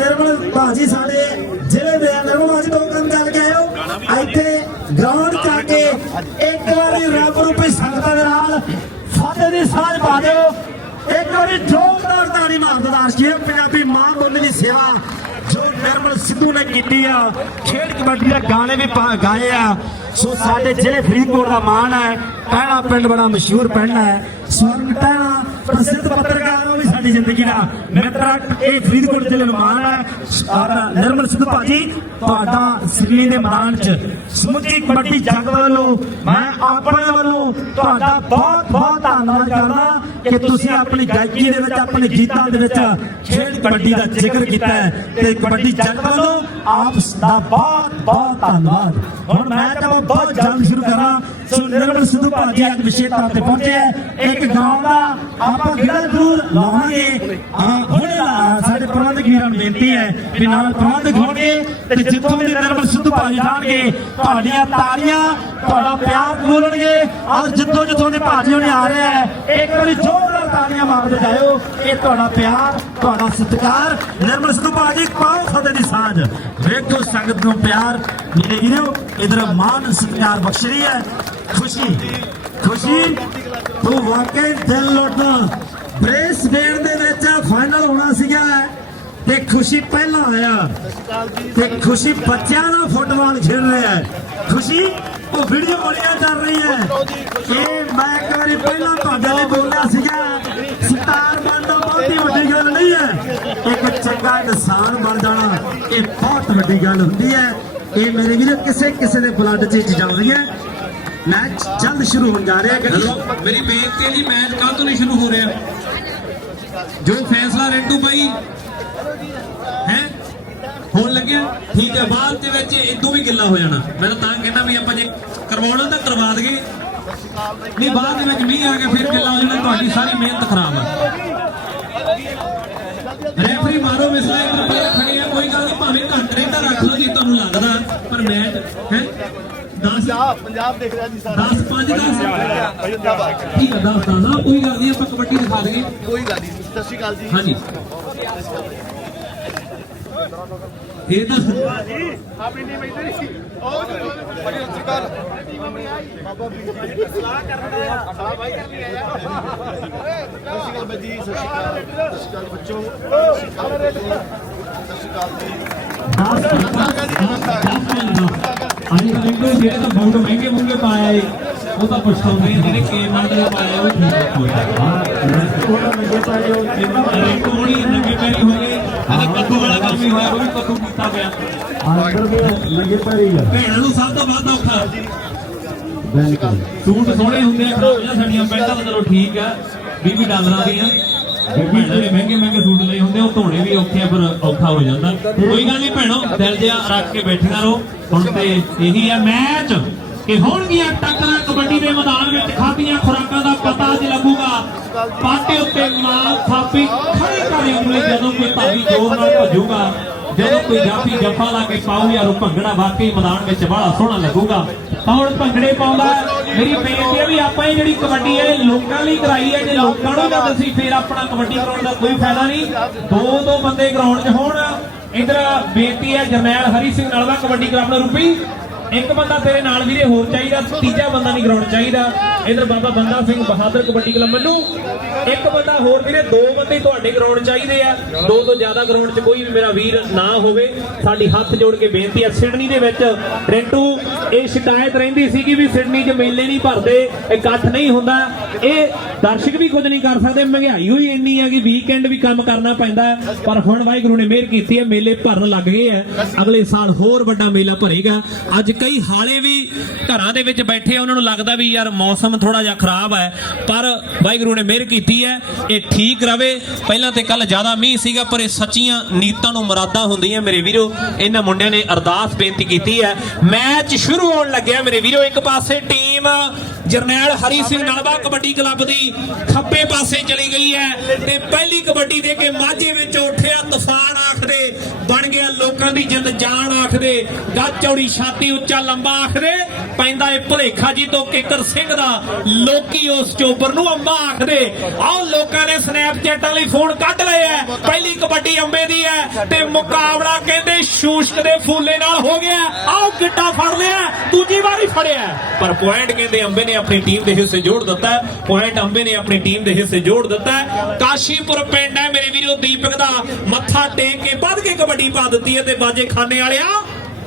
ਨਿਰਮਲ ਭਾਜੀ ਸਾਡੇ ਜ਼ਿਲ੍ਹੇ ਦੇ ਨਿਰਮਲ ਭਾਜੀ ਦੋ ਕੰਮ ਚੱਲ ਕੇ ਆਇਓ ਇੱਥੇ ਗਰਾਊਂਡ ਚ ਆ ਕੇ ਇੱਕ ਵਾਰੀ ਰੱਬ ਰੂਪੀ ਸੰਗਤਾਂ ਦੇ ਨਾਲ ਫਤਿਹ ਦੀ ਸਾਂਝ ਪਾ ਦਿਓ। ਇੱਕ ਵਾਰੀ ਜ਼ੋਰਦਾਰ ਤਾੜੀ ਮਾਰ ਦਿਓ ਰਾਸ਼ਟਰੀ ਪੰਜਾਬੀ ਮਾਂ ਬੋਲੀ ਦੀ ਸੇਵਾ ਜੋ ਨਿਰਮਲ ਸਿੱਧੂ ਨੇ ਕੀਤੀ ਆ। ਖੇਡ ਕਬੱਡੀ ਦੇ ਗਾਣੇ ਵੀ ਗਾਏ ਆ। ਸੋ ਸਾਡੇ ਜ਼ਿਲ੍ਹੇ ਫਰੀਦਕੋਟ ਦਾ ਮਾਣ ਹੈ। ਪਹਿਲਾ ਪਿੰਡ ਬੜਾ ਮਸ਼ਹੂਰ ਪਿੰਡ ਹੈ। ਸਵਰਨ ਟਹਿਣਾ ਪ੍ਰਸਿੱਧ ਪੱਤਰਕਾਰ ਉਹ ਵੀ ਸਾਡੀ ਜ਼ਿੰਦਗੀ ਦਾ ਮਿੱਤਰਾ ਇਹ ਫਰੀਦਕੋਟ ਜ਼ਿਲ੍ਹੇ ਨੂੰ ਮਾਣ ਹੈ। ਨਿਰਮਲ ਸਿੱਧੂ ਭਾਜੀ, ਤੁਹਾਡਾ ਸਿੱਲੀ ਦੇ ਮੈਦਾਨ 'ਚ। ਸਮੁੱਚੀ ਕਬੱਡੀ ਜਗਤ ਵੱਲੋਂ ਮੈਂ ਆਪਣੇ ਵੱਲੋਂ ਤੁਹਾਡਾ ਬਹੁਤ ਬਹੁਤ ਧੰਨਵਾਦ ਕਰਦਾ ਕਿ ਤੁਸੀਂ ਆਪਣੀ ਗਾਇਕੀ ਦੇ ਵਿੱਚ, ਆਪਣੇ ਗੀਤਾਂ ਦੇ ਵਿੱਚ ਖੇਡ ਕਬੱਡੀ ਦਾ ਜ਼ਿਕਰ ਕੀਤਾ ਹੈ ਤੇ ਕਬੱਡੀ ਜਗਤ ਵੱਲੋਂ ਆਪ ਦਾ ਬਹੁਤ ਬਹੁਤ ਧੰਨਵਾਦ। ਹੁਣ ਮੈਂ ਤਾਂ ਬਹੁਤ ਜਲਦ ਸ਼ੁਰੂ ਕਰਾਂ। ਸੋ ਨਿਰਮਲ ਸਿੱਧੂ ਭਾਜੀ ਅੱਜ ਵਿਸ਼ੇਸ਼ ਤੌਰ ਤੇ ਪਹੁੰਚੇ ਹੈ ਇੱਕ ਗਾਉਂ ਦਾ ਆਪਾਂ ਗਿੜਾ ਜ਼ਰੂਰ ਲਾਵਾਂਗੇ। ਹੁਣ ਸਾਡੇ ਪ੍ਰਬੰਧਕ ਵੀਰਾਂ ਨੂੰ ਬੇਨਤੀ ਹੈ ਵੀ ਨਾਲ ਪ੍ਰਬੰਧਕ ਹੋਣਗੇ ਤੇ ਜਿੱਥੋਂ ਵੀ ਨਿਰਮਲ ਸਿੱਧੂ ਭਾਜੀ ਜਾਣਗੇ ਤੁਹਾਡੀਆਂ ਤਾੜੀਆਂ ਤੁਹਾਡਾ ਪਿਆਰ ਬੋਲਣਗੇ। ਔਰ ਜਿੱਥੋਂ ਜਿੱਥੋਂ ਦੇ ਭਾਜੀ ਹੋਣੇ ਆ ਰਹੇ ਹੈ ਇੱਕ ਵਾਰੀ ਜ਼ੋਰਦਾਰ ਤਾੜੀਆਂ ਮਾਰਦੇ ਜਾਇਓ। ਇਹ ਤੁਹਾਡਾ ਪਿਆਰ, ਤੁਹਾਡਾ ਸਤਿਕਾਰ। ਨਿਰਮਲ ਸਿੱਧੂ ਭਾਜੀ ਪਾਓ ਫਤਿਹ ਦੀ ਸਾਂਝ। ਵੇਖੋ ਸੰਗਤ ਨੂੰ ਪਿਆਰ ਮੇਰੇ ਵੀਰੋ, ਇਧਰ ਮਾਨ ਸਤਿਕਾਰ ਬਖਸ਼ ਰਹੀ ਹੈ। ਖੁਸ਼ੀ ਖੁਸ਼ੀ, ਤੂੰ ਵਾਕਈ ਦਿਲ ਲੁੱਟਦਾ। ਬ੍ਰੇਸ ਵੇਣ ਦੇ ਵਿੱਚ ਫਾਈਨਲ ਹੋਣਾ ਸੀਗਾ। ਤੇ ਖੁਸ਼ੀ ਪਹਿਲਾਂ ਆਇਆ। ਤੇ ਖੁਸ਼ੀ ਬੱਚਿਆਂ ਨਾਲ ਫੁੱਟਬਾਲ ਖੇਡ ਰਿਹਾ ਹੈ। ਖੁਸ਼ੀ ਉਹ ਵੀਡੀਓ ਬੜੀਆਂ ਚੱਲ ਰਹੀ ਹੈ। ਇਹ ਮੈਂ ਇੱਕ ਵਾਰੀ ਪਹਿਲਾਂ ਤੁਹਾਡੇ ਲਈ ਬੋਲਿਆ ਸੀਗਾ ਸਟਾਰ ਬਣਨਾ ਬਹੁਤੀ ਵੱਡੀ ਗੱਲ ਨਹੀਂ ਹੈ। ਇੱਕ ਚੰਗਾ ਇਨਸਾਨ ਬਣ ਜਾਣਾ, ਇਹ ਬਹੁਤ ਵੱਡੀ ਗੱਲ ਹੁੰਦੀ ਹੈ। ਇਹ ਮੇਰੇ ਵੀਰੋ ਕਿਸੇ ਕਿਸੇ ਦੇ ਬਲੱਡ 'ਚ ਚੱਲ ਰਹੀ ਹੈ। ਮੈਚ ਜਲਦ ਸ਼ੁਰੂ ਹੋਣ ਜਾ ਰਿਹਾ ਹੈ ਮੇਰੀ ਬੇਨਤੀ ਹੈ ਜੀ ਮੈਚ ਕੱਲ ਤੋਂ ਨਹੀਂ ਸ਼ੁਰੂ ਹੋ ਰਿਹਾ। ਜੋ ਫੈਸਲਾ ਰੈਂਟੂ ਭਾਈ ਹੋਣ ਲੱਗਿਆ। ਠੀਕ ਹੈ ਬਾਅਦ ਦੇ ਵਿੱਚ ਇਦੋਂ ਵੀ ਗਿੱਲਾ ਹੋ ਜਾਣਾ। ਮੈਂ ਤਾਂ ਤਾਂ ਕਹਿੰਦਾ ਵੀ ਆਪਾਂ ਜੇ ਕਰਵਾਉਣਾ ਤਾਂ ਕਰਵਾ ਦਈਏ। ਨਹੀਂ ਬਾਅਦ ਦੇ ਵਿੱਚ ਮੀਂਹ ਆ ਗਿਆ ਫਿਰ ਗਿੱਲਾ ਹੋ ਜਾਣਾ ਤੁਹਾਡੀ ਸਾਰੀ ਮਿਹਨਤ ਖਰਾਬ ਹੈ ਰੈਫਰੀ ਮਾਰੋ ਮਿਸਲਾ ਇੱਕ ਪਲੇਅਰ ਖੜੇ ਆ ਕੋਈ ਗੱਲ ਨਹੀਂ ਭਾਵੇਂ ਘੰਟੇ ਦਾ ਰੱਖ ਲਓ ਜੀ ਤੁਹਾਨੂੰ ਲੱਗਦਾ ਪਰ ਮੈਚ ਹੈ? 10 ਪੰਜਾਬ ਦੇਖ ਰਿਹਾ ਜੀ ਸਾਰਾ। 10 5 10 ਜਿੰਦਾਬਾਦ ਠੀਕ ਹੈ ਦੱਸ ਦਾਂ ਕੋਈ ਗੱਲ ਨਹੀਂ ਆਪਾਂ ਕਬੱਡੀ ਦਿਖਾ ਦਈਏ। ਕੋਈ ਗੱਲ ਨਹੀਂ ਸਤਿ ਸ਼੍ਰੀ ਅਕਾਲ ਜੀ। ਹਾਂਜੀ। ਇਹ ਤਾਂ ਆਪਣੀ ਟੀਮ ਇੱਧਰ ਹੀ ਉਹ ਬੜੀ ਸ਼੍ਰੀ ਅਕਾਲ ਬਾਬਾ ਵੀ ਸਲਾਹ ਕਰਨ ਦਾ ਸਲਾਹ ਬਾਈ ਕਰਨੀ ਆ ਯਾਰ ਸਤਿ ਸ਼੍ਰੀ ਅਕਾਲ ਬੱਜੀ ਸਤਿ ਸ਼੍ਰੀ ਅਕਾਲ ਸਤਿ ਸ਼੍ਰੀ ਅਕਾਲ ਬੱਚੋ ਸਤਿ ਸ਼੍ਰੀ ਅਕਾਲ। ਸਤਿ ਸ਼੍ਰੀ ਅਕਾਲ ਜੀ ਅੱਜ ਕੱਲ੍ਹ ਜਿਹੜੇ ਤਾਂ ਬੂਟ ਮਹਿੰਗੇ ਮੁੰਗੇ ਪਾਇਆ ਏ ਉਹ ਤਾਂ ਪਛਤਾਉਂਦੇ ਆ ਜਿਹੜੇ ਕੇ ਮਾਡਲ ਪਾਇਆ ਉਹ ਠੀਕ ਹੈ ਉਹਨਾਂ ਨੰਗੇ ਪਾਏ ਜੋ ਕੋਣੀ ਨੰਗੇ ਪੈਰੀ ਹੋ ਗਏ ਅਰੇ ਕੱਦੂ ਵਾਲਾ ਕੰਮ ਹੀ ਹੋਇਆ, ਉਹ ਵੀ ਕੱਦੂ ਕੀਤਾ ਪਿਆ ਅੰਦਰ ਵੀ ਨੰਗੇ ਪਾਏ ਆ ਭੈਣਾਂ ਨੂੰ ਸਭ ਤੋਂ ਵੱਧ ਔਖਾ। ਬਿਲਕੁਲ ਸੂਟ ਸੋਹਣੇ ਹੁੰਦੇ ਆ ਖਰਾਬੀਆਂ ਸਾਡੀਆਂ ਪੈਂਟਾਂ ਤਾਂ ਚਲੋ ਠੀਕ ਆ 20 ਡਾਲਰਾਂ ਦੀਆਂ। ਭੈਣਾਂ ਨੇ ਮਹਿੰਗੇ ਮਹਿੰਗੇ ਸੂਟ ਲਏ ਹੁੰਦੇ ਉਹ ਧੋਣੇ ਵੀ ਔਖੇ ਆ ਪਰ ਔਖਾ ਹੋ ਜਾਂਦਾ। ਕੋਈ ਗੱਲ ਨਹੀਂ ਭੈਣੋ, ਦਿਲ ਜਿਹਾ ਰੱਖ ਕੇ ਬੈਠੀਆਂ ਰਹੋ। ਹੁਣ ਤੇ ਇਹੀ ਆ ਮੈਚ। ਕਿ ਹੋਣਗੀਆਂ ਟੱਕਰਾਂ ਕਬੱਡੀ ਦੇ ਮੈਦਾਨ ਵਿੱਚ ਖਾਧੀਆਂ ਖੁਰਾਕਾਂ ਦਾ ਪਤਾ ਅੱਜ ਲੱਗੂਗਾ। ਪਾਟੇ ਉੱਤੇ ਮਾਲ ਥਾਪੀ ਖੜੇ ਕਰੇ ਉਂਗਲੀ ਜਦੋਂ ਕੋਈ ਧਾਵੀ ਜੋਰ ਨਾਲ ਭੱਜੂਗਾ, ਜਦੋਂ ਕੋਈ ਜਾਫੀ ਜੱਫਾ ਲਾ ਕੇ ਪਾਉ ਯਾਰ ਉਹ ਭੰਗੜਾ, ਵਾਕਈ ਮੈਦਾਨ ਵਿੱਚ ਬੜਾ ਸੋਹਣਾ ਲੱਗੂਗਾ। ਤਾਂ ਹੁਣ ਭੰਗੜੇ ਪਾਉਂਦਾ ਮੇਰੀ ਬੇਨਤੀ ਹੈ ਵੀ ਆਪਾਂ ਇਹ ਜਿਹੜੀ ਕਬੱਡੀ ਹੈ ਲੋਕਾਂ ਲਈ ਕਰਾਈ ਹੈ। ਜੇ ਲੋਕਾਂ ਨੂੰ ਨਾ ਦੱਸੀ, ਫੇਰ ਆਪਣਾ ਕਬੱਡੀ ਕਰਾਉਣ ਦਾ ਕੋਈ ਫਾਇਦਾ ਨਹੀਂ। ਦੋ ਦੋ ਬੰਦੇ ਗਰਾਊਂਡ 'ਚ ਹੋਣ। ਇਧਰ ਬੇਨਤੀ ਹੈ ਜਰਨੈਲ ਹਰੀ ਸਿੰਘ ਨਲਵਾ ਕਬੱਡੀ ਕਰਾਉਣ ਰੂਪੀ। ਇੱਕ ਬੰਦਾ ਤੇਰੇ ਨਾਲ ਵੀਰੇ, ਹੋਰ ਚਾਹੀਦਾ, ਤੀਜਾ ਬੰਦਾ ਨਹੀਂ ਗਰਾਊਂਡ ਚਾਹੀਦਾ। ਇਧਰ ਬਾਬਾ ਬੰਦਾ ਸਿੰਘ ਬਹਾਦਰ ਕਬੱਡੀ ਕਲੱਬ ਮੈਨੂੰ ਇੱਕ ਬੰਦਾ ਹੋਰ ਵੀਰੇ, ਦੋ ਬੰਦੇ ਤੁਹਾਡੇ ਗਰਾਊਂਡ ਚਾਹੀਦੇ ਆ। ਦੋ ਤੋਂ ਜ਼ਿਆਦਾ ਗਰਾਊਂਡ 'ਚ ਕੋਈ ਵੀ ਮੇਰਾ ਵੀਰ ਨਾ ਹੋਵੇ। ਸਾਡੀ ਹੱਥ ਜੋੜ ਕੇ ਬੇਨਤੀ ਆ, ਸਿਡਨੀ ਦੇ ਵਿੱਚ ਰਿੰਟੂ ਇਹ ਸ਼ਿਕਾਇਤ ਰਹਿੰਦੀ ਸੀਗੀ ਵੀ ਸਿਡਨੀ 'ਚ ਮੇਲੇ ਨਹੀਂ ਭਰਦੇ, ਇਕੱਠ ਨਹੀਂ ਹੁੰਦਾ। ਇਹ ਦਰਸ਼ਕ ਵੀ ਖੁਦ ਨਹੀਂ ਕਰ ਸਕਦੇ, ਮਹਿੰਗਾਈ ਹੋਈ ਇੰਨੀ ਹੈ ਕਿ ਵੀਕਐਂਡ ਵੀ ਕੰਮ ਕਰਨਾ ਪੈਂਦਾ ਪਰ ਹੁਣ ਵਾਹਿਗੁਰੂ ਨੇ ਮਿਹਰ ਕੀਤੀ ਹੈ, ਮੇਲੇ ਭਰਨ ਲੱਗ ਗਏ ਆ ਅਗਲੇ ਸਾਲ ਹੋਰ ਵੱਡਾ ਮੇਲਾ ਭਰੇਗਾ। ਅੱਜ ਕਈ ਹਾਲੇ ਵੀ ਘਰਾਂ ਦੇ ਵਿੱਚ ਬੈਠੇ ਆ, ਉਹਨਾਂ ਨੂੰ ਲੱਗਦਾ ਵੀ ਯਾਰ ਮੌਸਮ ਥੋੜਾ ਜਿਹਾ ਖਰਾਬ ਹੈ। ਪਰ ਵਾਹਿਗੁਰੂ ਨੇ ਮਿਹਰ ਕੀਤੀ ਹੈ, ਇਹ ਠੀਕ ਰਵੇ। ਪਹਿਲਾਂ ਤੇ ਕੱਲ ਜ਼ਿਆਦਾ ਮੀਂਹ ਸੀਗਾ, ਪਰ ਇਹ ਸੱਚੀਆਂ ਨੀਤਾਂ ਨੂੰ ਮੁਰਾਦਾਂ ਹੁੰਦੀਆਂ। ਮੇਰੇ ਵੀਰੋ, ਇਹਨਾਂ ਮੁੰਡਿਆਂ ਨੇ ਅਰਦਾਸ ਬੇਨਤੀ ਕੀਤੀ ਹੈ। ਮੈਚ ਸ਼ੁਰੂ ਹੋਣ ਲੱਗਿਆ। ਮੇਰੇ ਵੀਰੋ, ਇੱਕ ਪਾਸੇ ਟੀਮ ਜਰਨੈਲ ਹਰੀ ਸਿੰਘ ਨਲਵਾ ਕਬੱਡੀ ਕਲੱਬ ਦੀ ਖੱਬੇ ਪਾਸੇ ਚਲੀ ਗਈ ਹੈ ਤੇ ਪਹਿਲੀ ਕਬੱਡੀ ਦੇ ਕੇ ਮਾਝੇ ਵਿੱਚ ਉੱਠਿਆ ਤੂਫਾਨ ਆਖਦੇ, ਬਣ ਗਿਆ ਲੋਕਾਂ ਦੀ ਜਿੰਦ ਜਾਨ ਆਖਦੇ ਗੱਜ ਚੌੜੀ ਛਾਤੀ ਉੱਚਾ ਲੰਬਾ ਆਖਦੇ ਪੈਂਦਾ ਏ ਭੁਲੇਖਾ ਜੀ ਤੋਂ ਕਿੱਕਰ ਸਿੰਘ ਦਾ। ਲੋਕੀ ਉਸ ਚੋਬਰ ਨੂੰ ਅੰਬਾ ਆਖਦੇ, ਆਹ ਲੋਕਾਂ ਨੇ ਸਨੈਪਚੈਟਾਂ ਲਈ ਫੋਨ ਕੱਢ ਲਏ ਐ। ਪਹਿਲੀ ਕਬੱਡੀ ਅੰਬੇ ਦੀ ਐ ਤੇ ਮੁਕਾਬਲਾ ਕਹਿੰਦੇ ਸ਼ੂਸ਼ਕ ਦੇ ਫੂਲੇ ਨਾਲ ਹੋ ਗਿਆ। ਆਹ ਗਿੱਟਾ ਫੜ ਲਿਆ, ਦੂਜੀ ਵਾਰੀ ਫੜਿਆ। ਪਰ ਪੁਆਇੰਟ ਕਹਿੰਦੇ ਅੰਬੇ ਨੇ ਆਪਣੀ ਟੀਮ ਦੇ ਹਿੱਸੇ ਜੋੜ ਦਿੱਤਾ ਪੁਆਇੰਟ ਅੰਬੇ ਨੇ ਆਪਣੀ ਟੀਮ ਦੇ ਹਿੱਸੇ ਜੋੜ ਦਿੱਤਾ ਕਾਸ਼ੀਪੁਰ ਪਿੰਡ ਹੈ ਮੇਰੇ ਵੀਰੋ ਦੀਪਕ ਦਾ। ਮੱਥਾ ਟੇਕ ਕੇ ਵੱਧ ਕੇ ਕਬੱਡੀ ਪਾ ਦਿੱਤੀ ਹੈ ਤੇ ਬਾਜੇ ਖਾਨੇ ਵਾਲਿਆ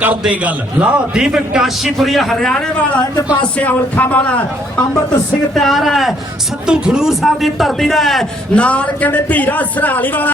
ਕਰਦੇ ਗੱਲ। ਲਓ, ਦੀਪਕ ਕਾਸ਼ੀਪੁਰੀਆ ਹਰਿਆਣੇ ਵਾਲਾ ਇੱਕ ਪਾਸੇ ਔਲਖਾ ਵਾਲਾ ਅੰਮ੍ਰਿਤ ਸਿੰਘ ਤਿਆਰ ਹੈ, ਸੱਤੂ ਖਡੂਰ ਸਾਹਿਬ ਦੀ ਧਰਤੀ ਦਾ ਹੈ। ਨਾਲ ਕਹਿੰਦੇ ਭੀਰਾ ਸਰਾਲੀ ਵਾਲਾ